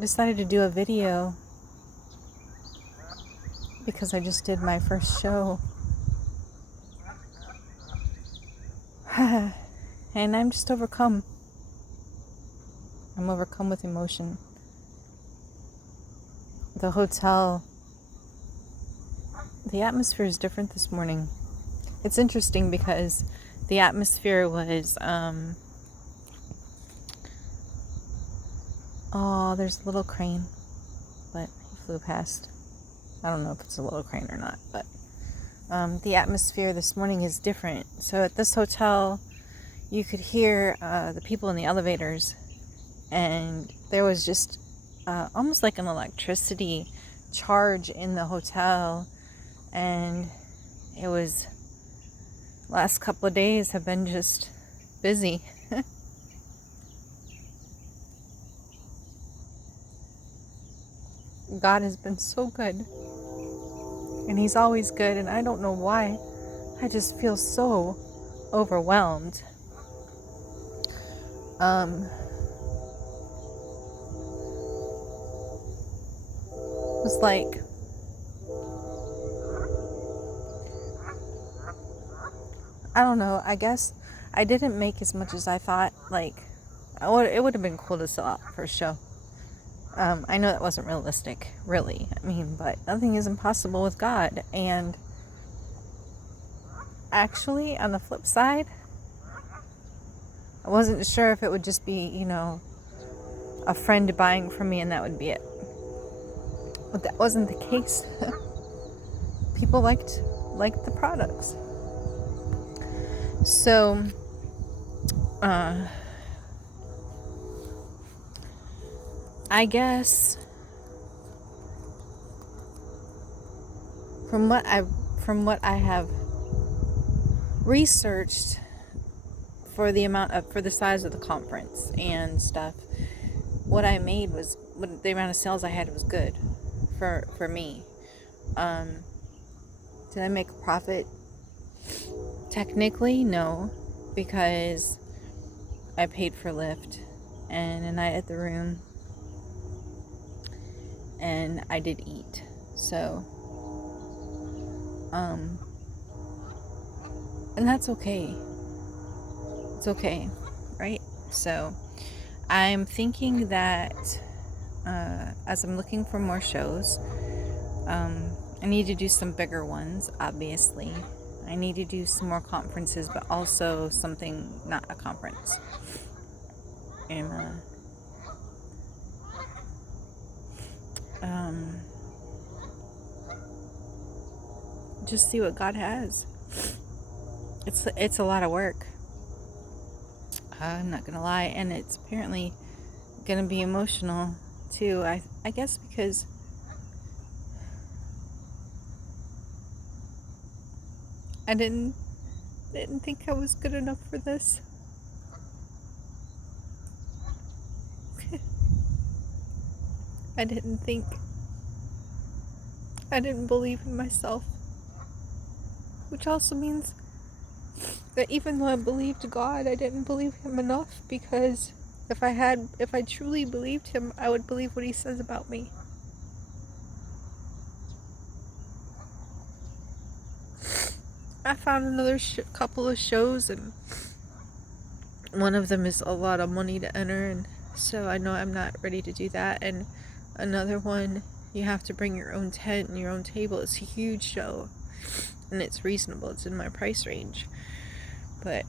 decided to do a video because I just did my first show. And I'm just overcome. I'm overcome with emotion. The hotel, the atmosphere is different this morning. It's interesting because the atmosphere was, oh, there's a little crane, but he flew past. I don't know if it's a little crane or not, but the atmosphere this morning is different. So at this hotel, you could hear the people in the elevators, and there was just almost like an electricity charge in the hotel, and it was, last couple of days have been just busy. God has been so good, and he's always good, and I don't know why. I just feel so overwhelmed. It was like, I don't know, I guess I didn't make as much as I thought. Like, it would have been cool to sell out for a show. I know that wasn't realistic, really. I mean, but nothing is impossible with God. And actually, on the flip side, I wasn't sure if it would just be, a friend buying from me and that would be it. But that wasn't the case. People liked the products. So, I guess from what I have researched for the size of the conference and stuff, what I made was, the amount of sales I had was good for me. Did I make a profit? Technically, no, because I paid for Lyft and a night at the room, and I did eat. So, and that's okay. It's okay, right? So, I'm thinking that as I'm looking for more shows, I need to do some bigger ones, obviously. I need to do some more conferences, but also something not a conference. And just see what God has. It's a lot of work. I'm not gonna lie, and it's apparently gonna be emotional too. I guess because I didn't think I was good enough for this. I didn't believe in myself, which also means that even though I believed God, I didn't believe him enough, because if I truly believed him, I would believe what he says about me. I found another couple of shows, and one of them is a lot of money to enter, and so I know I'm not ready to do that. And another one, you have to bring your own tent and your own table. It's a huge show, and it's reasonable. It's in my price range, but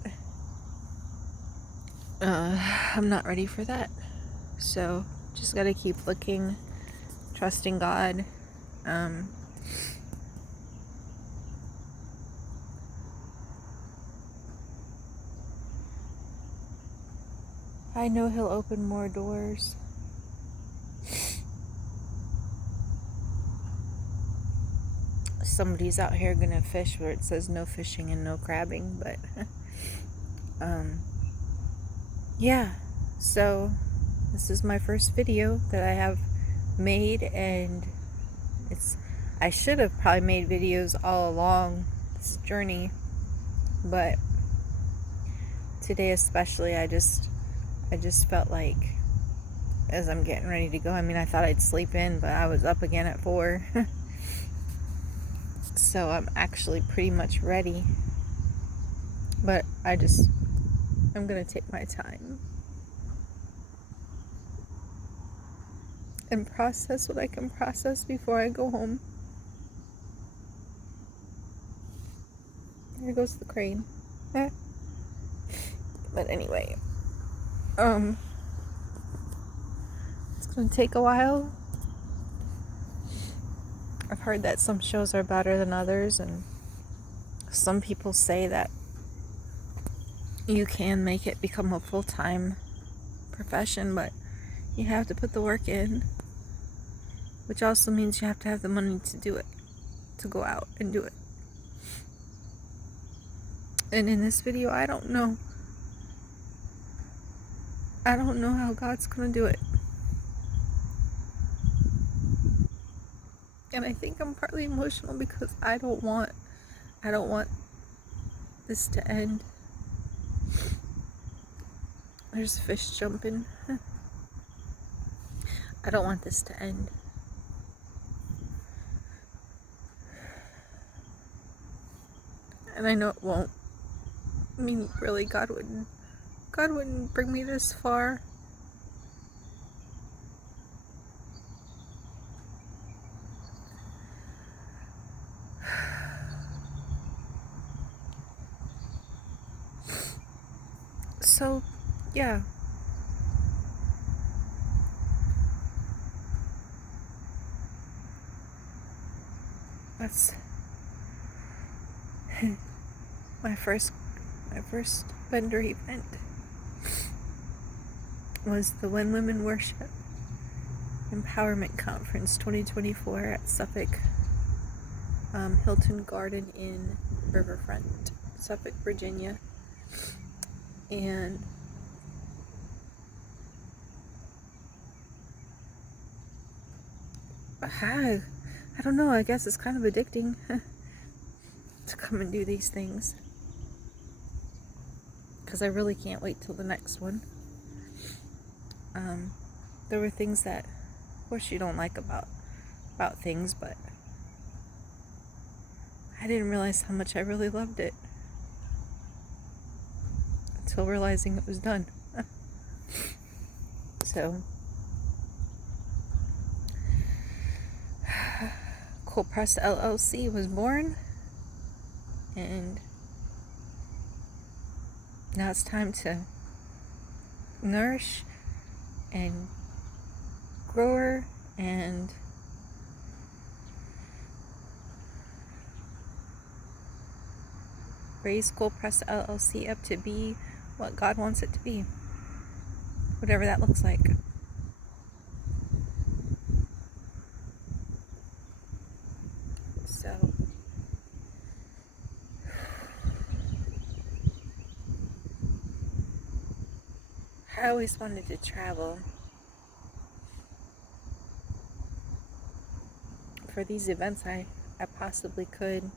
I'm not ready for that. So just gotta keep looking, trusting God. I know he'll open more doors. Somebody's out here gonna fish where it says no fishing and no crabbing, but yeah. So this is my first video that I have made, and I should have probably made videos all along this journey, but today especially, I just felt like as I'm getting ready to go. I mean, I thought I'd sleep in, but I was up again at 4. So I'm actually pretty much ready. But I'm going to take my time and process what I can process before I go home. There goes the crane. But anyway, it's going to take a while. I've heard that some shows are better than others, and some people say that you can make it become a full-time profession, but you have to put the work in, which also means you have to have the money to do it, to go out and do it. And in this video, I don't know how God's gonna do it. And I think I'm partly emotional because I don't want this to end. There's fish jumping. I don't want this to end. And I know it won't. I mean, really, God wouldn't bring me this far. So, yeah. That's my first vendor event was the When Women Worship Empowerment Conference 2024 at Suffolk Hilton Garden in Riverfront, Suffolk, Virginia. And I don't know, I guess it's kind of addicting to come and do these things, because I really can't wait till the next one. There were things that, of course, you don't like about things, but I didn't realize how much I really loved it until realizing it was done. So, Cold Press LLC was born, and now it's time to nourish and grow her and raise Cold Press LLC up to be what God wants it to be, whatever that looks like. So, I always wanted to travel for these events. I possibly could.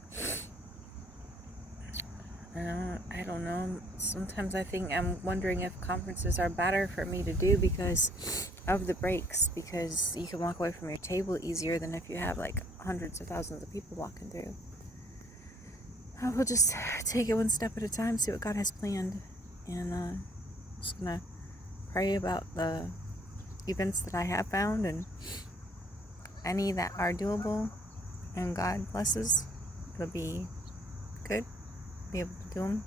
I don't know. Sometimes I'm wondering if conferences are better for me to do because of the breaks, because you can walk away from your table easier than if you have like hundreds of thousands of people walking through. I will just take it one step at a time, see what God has planned, and just gonna pray about the events that I have found and any that are doable, and God blesses. It'll be good, be able to do them.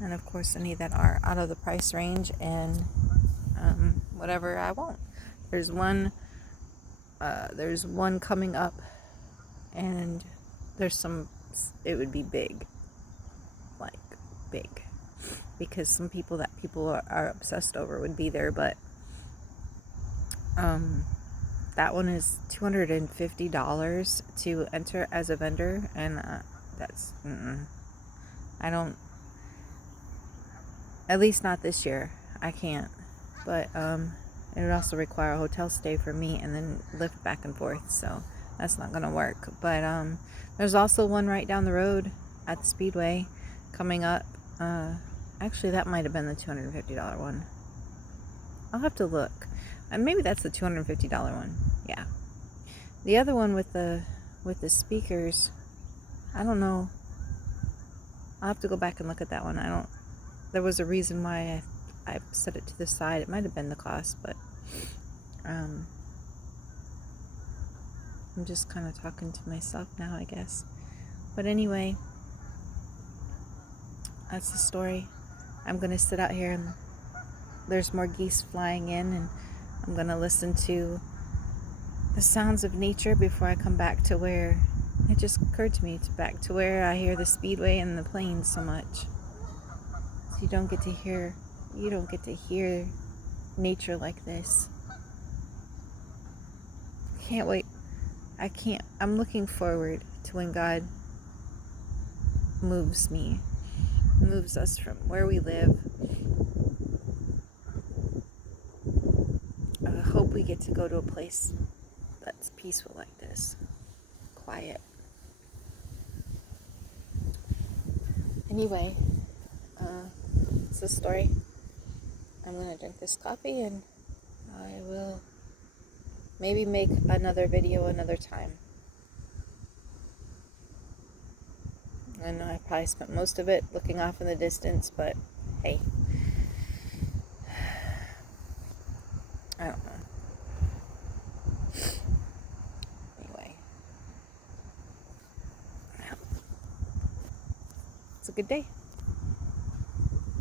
And of course, any that are out of the price range and whatever I won't. There's one coming up, and it would be big, like big, because some people that people are obsessed over would be there, but that one is $250 to enter as a vendor, and that's I don't, at least not this year. I can't. But it would also require a hotel stay for me and then lift back and forth, so that's not gonna work. But there's also one right down the road at the Speedway coming up. Actually, that might have been the $250 one. I'll have to look. And maybe that's the $250 one. Yeah. The other one with the speakers, I don't know. I'll have to go back and look at that one. There was a reason why I set it to the side. It might have been the cost, but I'm just kind of talking to myself now, I guess. But anyway, that's the story. I'm going to sit out here and there's more geese flying in, and I'm going to listen to the sounds of nature before I come back to where it just occurred to me back to where I hear the speedway and the planes so much. So you don't get to hear nature like this. Can't wait. I'm looking forward to when God moves us from where we live. I hope we get to go to a place that's peaceful like this. Quiet. Anyway, it's the story. I'm going to drink this coffee and I will maybe make another video another time. I know I probably spent most of it looking off in the distance, but hey. I don't know. Anyway. It's a good day.